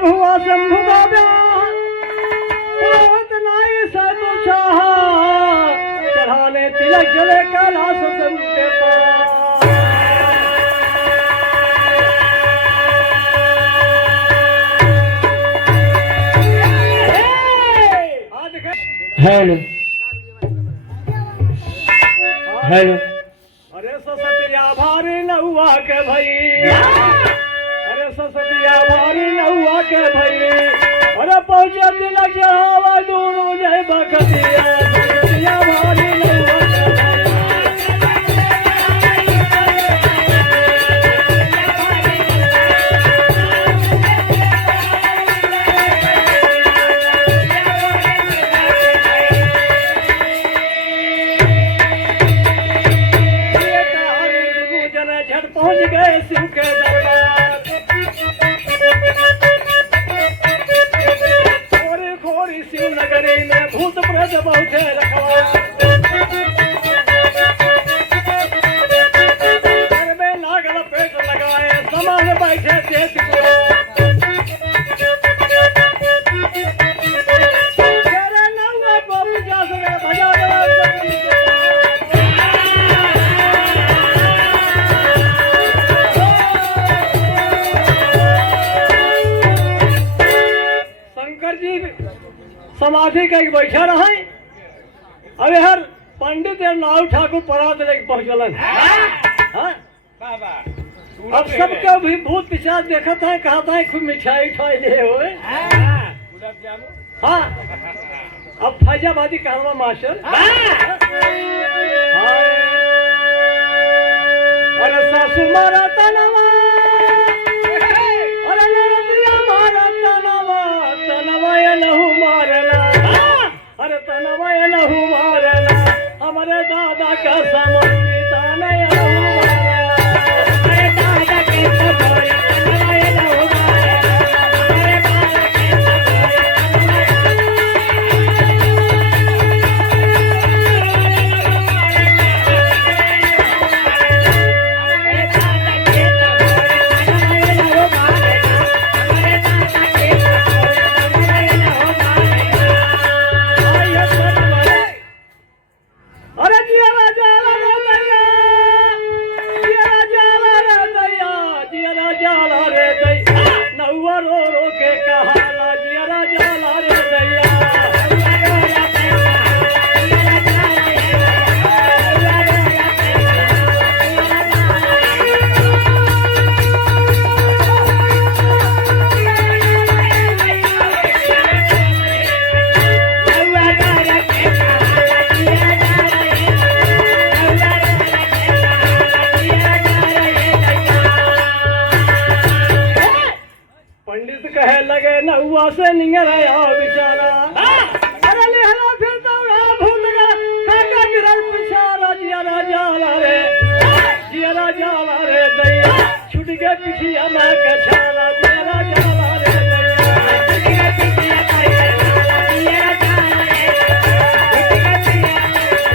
भुआ शंभु का ब्याह पुरोहित नाई सैतो चाह चढ़ाने तिलक चले कैलाश शंभु के पास। हेलो हेलो अरे ससतिया भारी नौआ के भई, अरे ससतिया भारी नौआ के भई, अरे पहुंचे तिलक चढ़ावा दोनों जय बखतिया ससतिया भारी नौआ के भई। पहुंच गए शिव के दरबार, खोरी खोरी शिव नगरी में भूत प्रेत बहुते रखवार, घर में नाग लपेट लगाए समान बैठे चेत समाधि के बैठा रहे। अबे हर पंडित नाव ठाकुर परात लेके पहुंचलन। अब सबके भी भूत पिशाच देखत है, कहता है खूब मिठाई उठाई ले हुए। हाँ अब फैजाबादी कहवा मास्टर। अरे सासू मारा तनवा, अरे नरदिया मारा तनवा, तनवा ये लहू मारला, अरे तनवा ये लहू मारला, हमारे दादा का समर्पिता नहीं लहू मारला, अरे दादा के सजोरी तनवा ये लहू मारला, अरे दादा के सजोरी नौआ से निंगर आया बेचारा, अरे लेहला फिर दौड़ा भूल गया काका गिरल पिछारा, जियारा जाला रे, जियारा जाला रे दैया, छूट गए पिछिया माँ का छाला, जियारा जाला रे दैया, छूट गए पिछिया माँ का छाला, जियारा जाला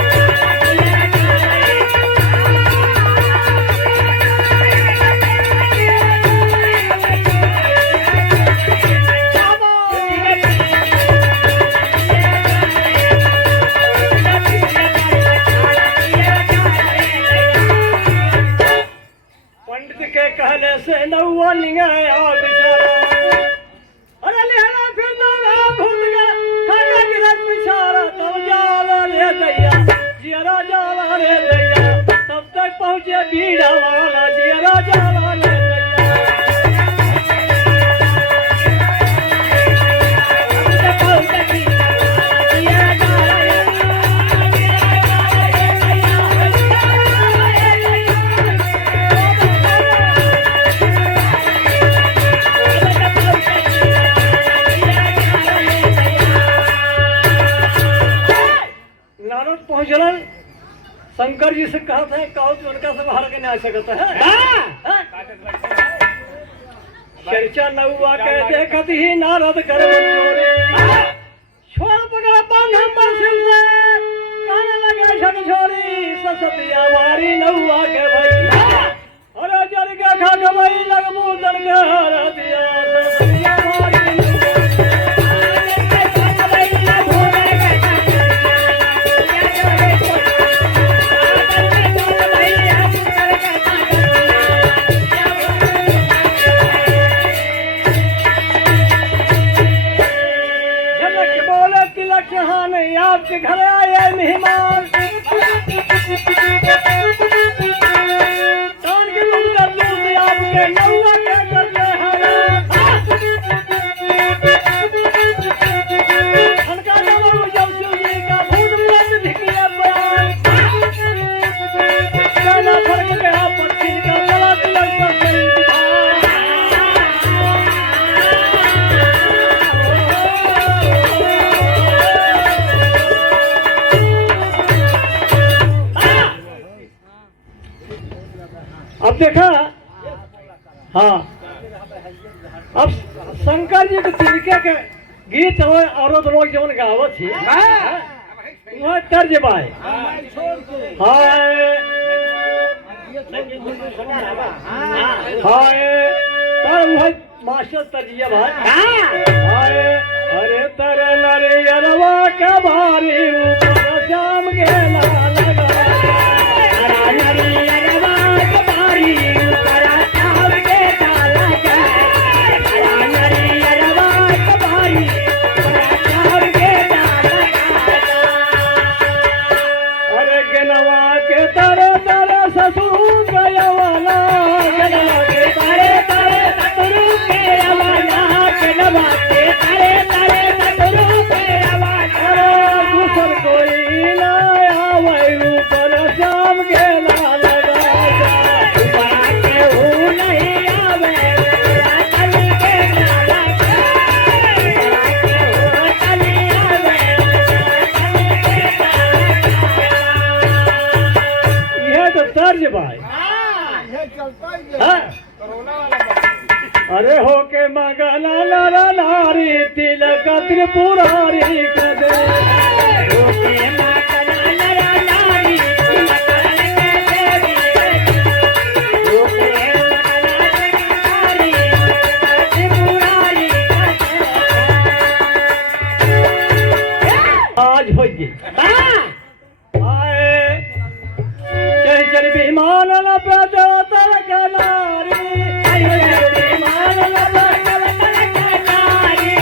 रे कहने से नौआ निंगाया बेचारा, अरे लेहला फिर दौड़ा भूल गया खाना गिरल पिछारा, तब जाला रे दैया, जियारा जाला रे दैया, तब तक पहुंचे बीड़ा वाला, जियारा जाला रे दैया। पहुंचलन शंकर जी से कहते हैं कहो तो उनका सब हार के नहीं आ सकता है। चर्चा नौआ के देखत ही नारद कर छोड़ पकड़ा बांध हम शिव से कहने लगे झकझोरी, ससतिया मारी नौआ के भैया, अरे जर के खा गई लगमू दर के हर दिया, ससतिया मारी आपके घर आए मेहमान कान के मुंह कर दूध आपके नौवा के कर ले हनका नवा जब सूजी का भूत मत धिकिया पर गाना फर्क के आप पक्षी का गला तिलक पर अब देखा हाँ अब शंकर जी के तिलके के गीत औरत लोग जवन गावत थी वह तर्ज बाय हाय हाय तर वह मास्टर तर्जिया भाई हाय अरे तर नरियरवा के भारी ऊपर शाम के लाल लगा भाई अरे हो के मगना नारा नारी तिलक त्रिपुरारी कदे हो के मगना नारा नारी तिलक त्रिपुरारी आज हो गई चल विमान न पैदो तलक नारी विमान न पैदो तलक नारी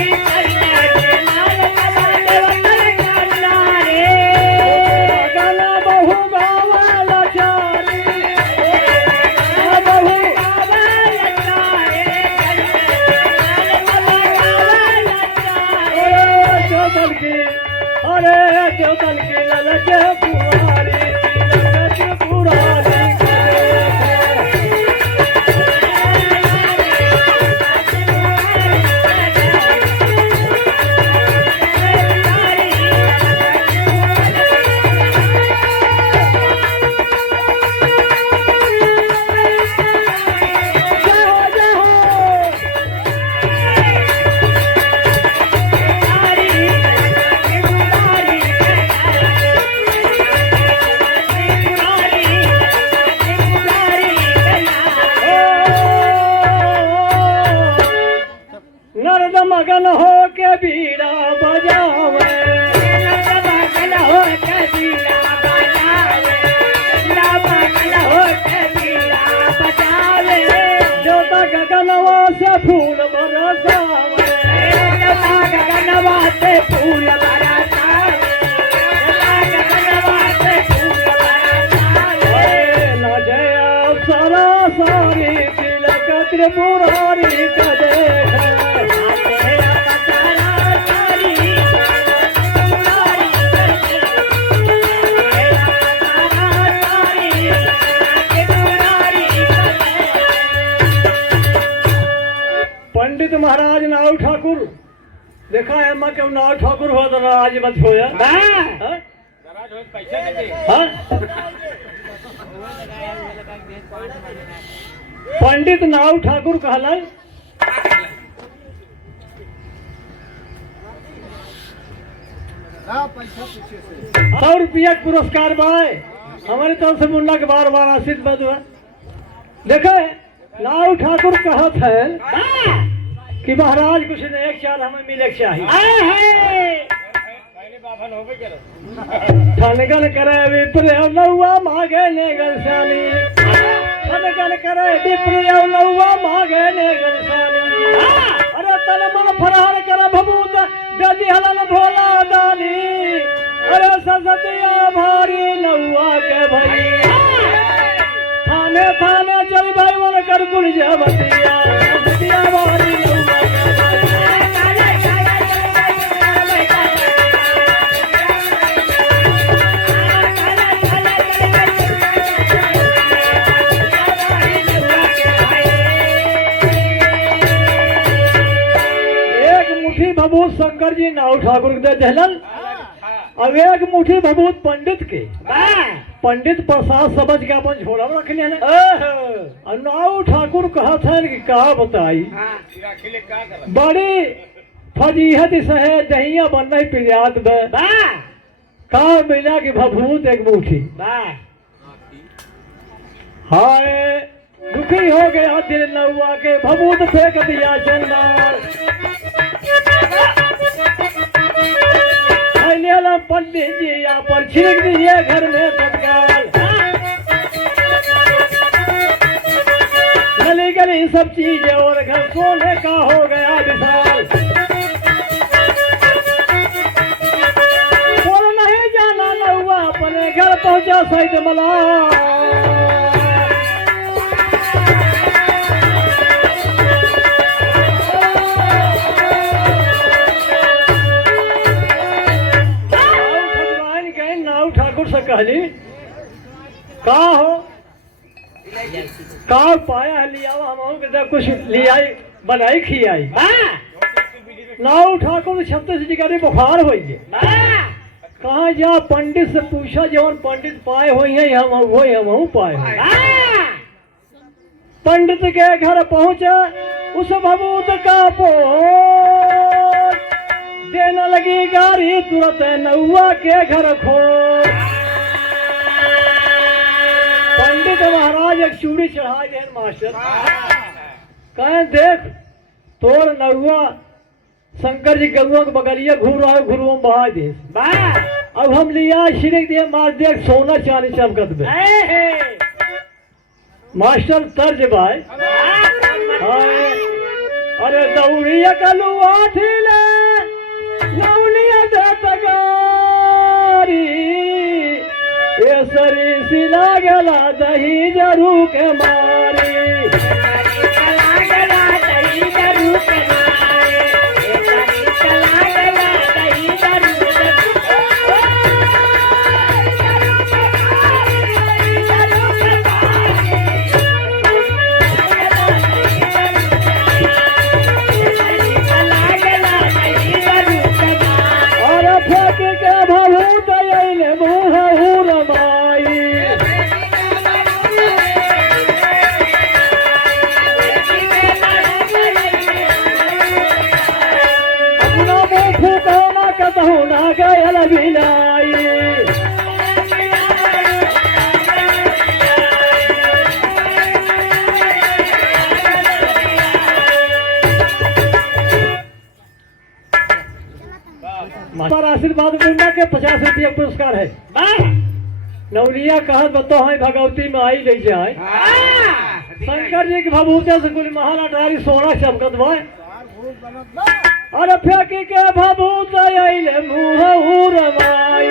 विमान न पैदो तलक नारी गल बहु गावल चारी बहु गावल चारी चौतल की अरे चौतल की ललचे कुमारी मगन हो के बीड़ा बजावे मगन हो के बीड़ा बजावे मगन हो के बीड़ा बजावे जो गगनवा से फूल बरसावे गगनवा से फूल बरसावे गगनवा से फूल बरसावे न जय अप्सरा सारी तिलक त्रिपुरारी कदे पंडित महाराज नाव ठाकुर देखा है मां के नाव ठाकुर हो तो राज मत होया पंडित नाव ठाकुर कहला 100 रुपया पुरस्कार बाय हमारे तरफ से मुन्ना के बार बार आशीर्वाद हुआ। देखे लाल ठाकुर कहत है कि महाराज कुछ नहीं, एक चाल हमें मिले चाहिए। ठनगन करे विप्र लौआ मांगे ने गलसानी, ठनगन करे विप्र लौआ मांगे ने गलसानी। अरे तन मन फरहार कर भभूत गदी हलन भोला दानी, अरे ससतिया भारी नौआ के भैया थाने थाने चल भाई मन कर कुल जबतिया ससतिया भारी नौआ के भभूत शंकर जी नाव ठाकुर के दहलन अब एक मुट्ठी भभूत पंडित के पंडित प्रसाद समझ के अपन झोला में रख लिया नाव ठाकुर कहा था कि कहा बताई बड़ी फजीहत सहे दहिया बनना ही पिजात कहा मिला कि भभूत एक मुट्ठी हाय दुखी हो गया दिल नौआ के भभूत फेंक दिया चंदार पंडित जी यहाँ पर छिड़क दीजिए घर में तत्काल गली गली सब चीजें और घर सोने का हो गया विशाल बोल नहीं जाना नौआ अपने घर पहुंचा सैद मला कहली का हो का पाया है लिया हम कुछ लिया बनाई खियाई नाव ठाकुर छत्तीस जी का बुखार हो कहा जा पंडित से पूछा जवन पंडित पाए हुई है हम पाए पंडित के घर पहुंचे उस भभूत का पोत देने लगी गाड़ी तुरंत नौआ के घर खोल पंडित महाराज एक चूड़ी चढ़ा दे मास्टर कहें देख तोर नौआ शंकर जी गरुआ के बगलिया घूम रहा है घुरुआ बहा दे अब हम लिया छिड़क दिए मार देख सोना चांदी चमकत में मास्टर तर्ज भाई अरे दौड़िया कलुआ ठीले नौनिया दे तगारी ये सरी सिला गला दही जरू के मारी पर आशीर्वाद मुन्ना के 50 रुपया पुरस्कार है नवलिया कहत बताओ है भगवती में आई ले जाए शंकर जी के भभूते से कुल महाराटारी सोना चमकत भाई अरे फेंकी के भभूत आइले मुँह उरमाई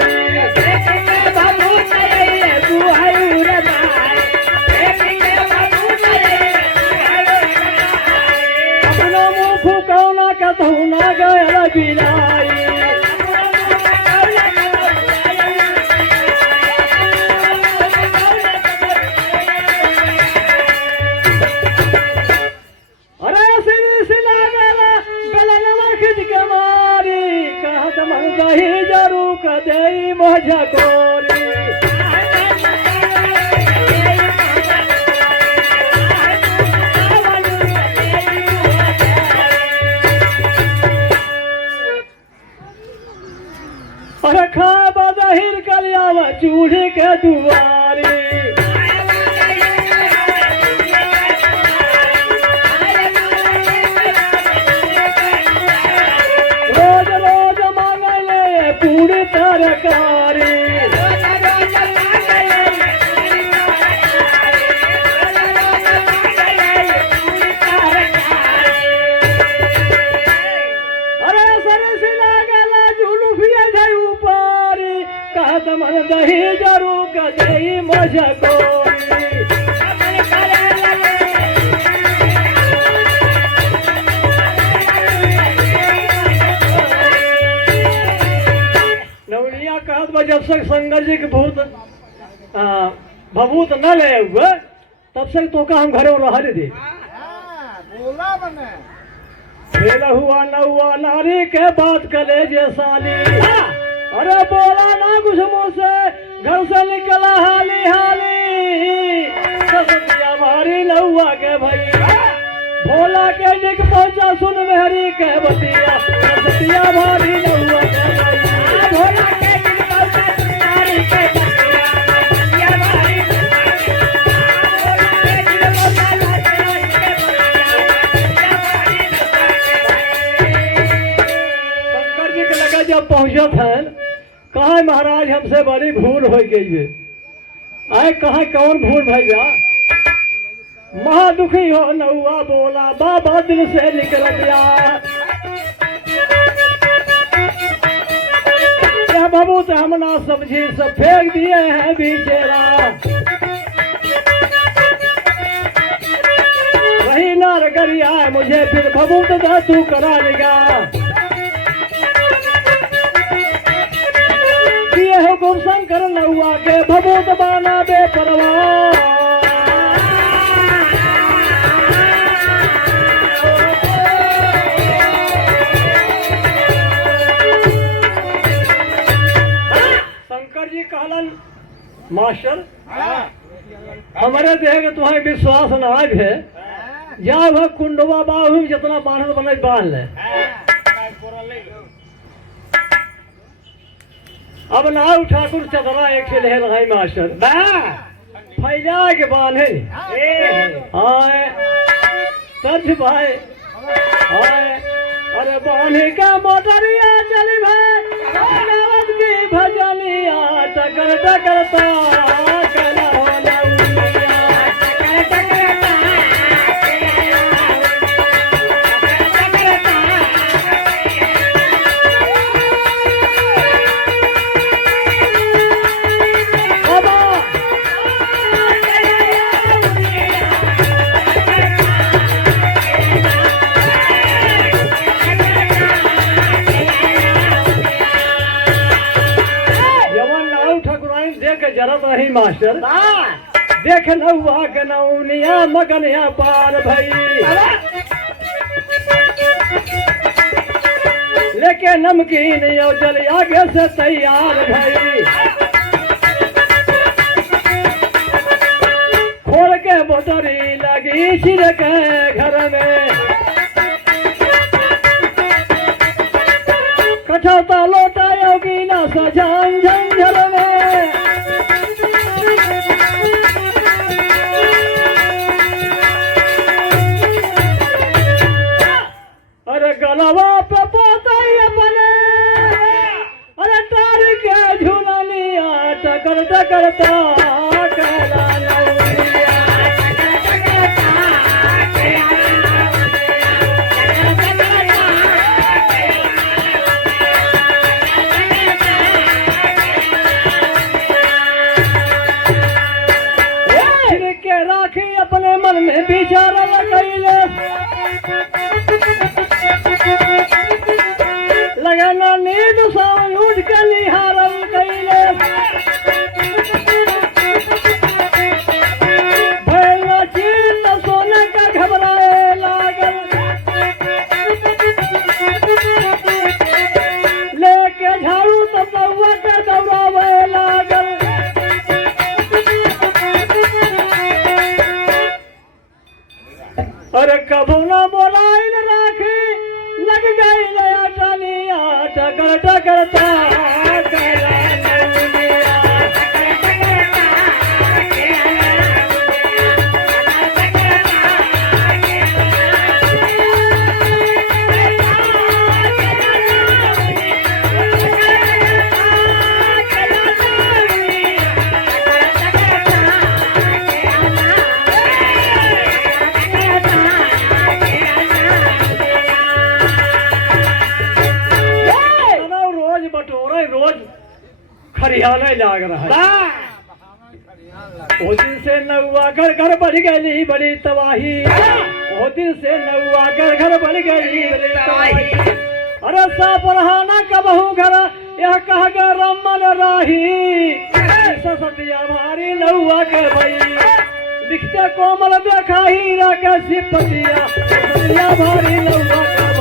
अपना मुँह फूकौना कहूँ ना गया बिलाई दही जरू कदई मजा कोरी अरे खा बदहिर कलियावा चूल्हे के दुआरी पूरी तरकारी अरे सर सिला गला झुलुफिया जाई ऊपरी पान दही जरूर कदई मजकोरी नवनिया कहत जब तक शंकर जी के भूत भभूत न ले हुए तब से तो का हम घरे रह दे बोला बने खेल हुआ न हुआ नारी के बात कले जे साली अरे बोला ना कुछ मुँह से घर से निकला हाली हाली सतिया भारी न हुआ के भैया भोला के दिख पहुंचा सुन मेहरी के बतिया सतिया भारी न हुआ के भैया भोला के दिख पहुंचा सुन मेहरी के बतिया सतिया भारी जब पहुंचत हैं कहा महाराज हमसे बड़ी भूल हो गई है आए कहा कौन भूल भैया महादुखी हो नहुआ बोला बाबा दिल से निकल गया बबूत हम ना समझी सब फेंक दिए हैं बीचेरा वही नार गरिया मुझे फिर बबूत दे तू करा लेगा हुकुम शंकर नहुआ के भभूत बाना बेपरवाह शंकर जी कहलन मास्टर हमारे देह के तुम्हें विश्वास न है जा वह कुंडवा बाहु जितना बांधल बने बांध ले अब नाव ठाकुर चतरा एक खेल है भाई मास्टर फैला के बांधे आए सर्ज भाई आए अरे बांधे का मोटरिया चली भाई की भजनिया टकर टकरता कला जरत रही मास्टर देख नहुआ के नौनिया मगनिया पार भई लेके नमकीन यो जल आगे से तैयार भई खोल के बोतरी लगी छिड़के घर में कठौता लोटा योगी ना सजान झंझर में गलवा पे पोता अपने अरे तार के झूलनिया टकर टकरता कहला नौनिया के राखी अपने मन में विचार कैले लगना नींद सावन उठ के निहारल कैले भैया चीन सोने का घबराए लागल लेके झाड़ू तब नौआ के दौड़ावे लागल अरे कबू ना बोलाइन राखी लग गई नया टानिया टकर टकरता खरियाने लाग रहा है। बहावन खड़ियान लग वो दिन से नौआ घर बढ़ गई बड़ी तबाही। वो दिन से नौआ घर बढ़ गई बड़ी तबाही। अरे साप रहाना कबहू घर यह कह गए रमन राही। सतिया भारी नौआ के भई लिखते कोमल देखा हीरा के सिपतिया। सतिया भारी नौआ के